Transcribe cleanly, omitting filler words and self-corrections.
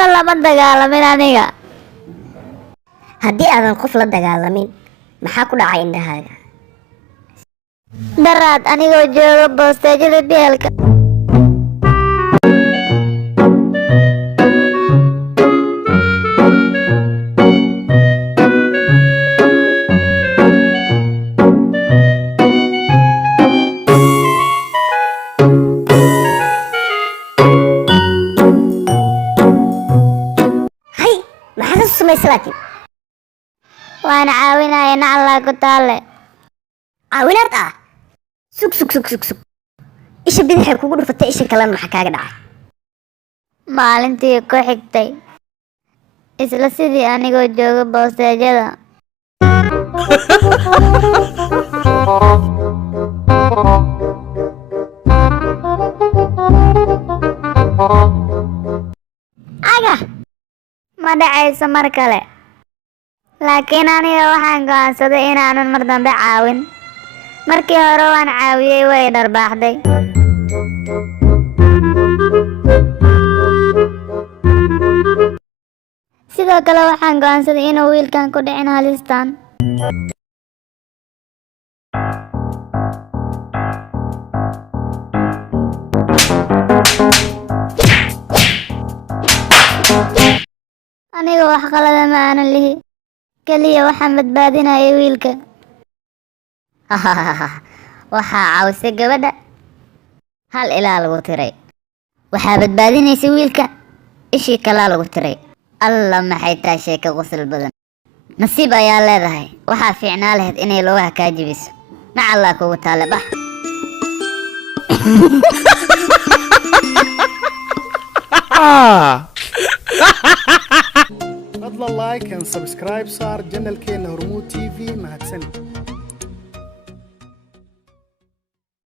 qofna lama dagaalamin aniga. haddii aadan qof la dagaalamin maxaa ku dhacay indhahaaga? Daraad anigoo jooga boosteejada bielka. hay maxaad u samaysay laakiin? Waan caawinaya nacalaa ku taalle. caawinaad ah? sug isha bidixay kugu dhufatay, isha kalena maxaa kaaga dhacay? Maalintii ku xigtay isla sidii anigoo jooga boosteejada. aga Ma dhacayso mar kale. Laakiin aniga waxaan go'aansaday inaanan mar dambe caawin. Markii hore waan caawiyey way dharbaaxday. Sidoo kale waxaan go'aansaday inuu wiilkan ku dhicin halistaan. Aniga wax qalada ma aanan lihi. Kaliya waxaan badbaadinayay wiilka. waxaa caawisay gabadha, hal ilaa lagu tiray. waxaa badbaadinaysay wiilka, ishii kalaa lagu tiray. alla maxay tahay sheeko qosol badan. nasiib ayaa leedahay. waxaa fiicnaa lahayd inay lugaha kaa jebiso. nacallaa kugu taale bax. fadlan like and subscribe saar channelkeena Hormuud TV. mahadsanid.